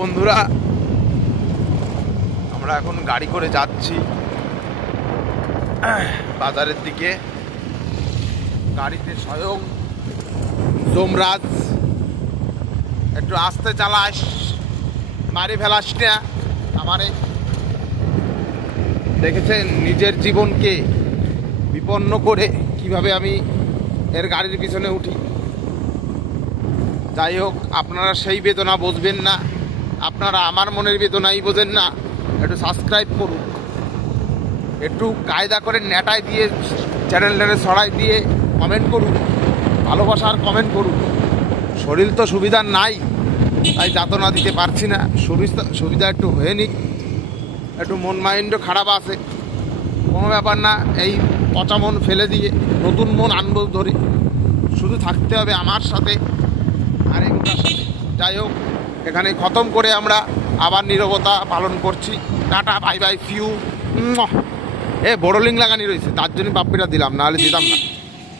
বন্ধুরা, আমরা এখন গাড়ি করে যাচ্ছি বাজারের দিকে। গাড়িতে স্বয়ং যমরাজ, একটু আস্তে চালাস, মারি ফেলাস না আমারে। দেখেছেন নিজের জীবনকে বিপন্ন করে কিভাবে আমি এর গাড়ির পিছনে উঠি। যাই হোক, আপনারা সেই বেদনা বুঝবেন না, আপনারা আমার মনের বেদনাই বোঝেন না। একটু সাবস্ক্রাইব করুন, একটু কায়দা করে নেটায় দিয়ে চ্যানেলটারে ছড়াই দিয়ে কমেন্ট করুন, ভালোবাসার কমেন্ট করুন। শরীর তো সুবিধা নাই, তাই যাতনা দিতে পারছি না। সুবিধা একটু হয়ে নিক, একটু মন মাইন্ডও খারাপ আছে, কোনো ব্যাপার না। এই পচা মন ফেলে দিয়ে নতুন মন আনবো ধরে। শুধু থাকতে হবে আমার সাথে আর এগুলোর সাথে। যাই হোক, এখানে খতম করে আমরা আবার নীরবতা পালন করছি। Tata, bye bye, few. বড় লিঙ্ক লাগানি রয়েছে, তার জন্য বাপ্পিটা দিলাম, নাহলে দিতাম না।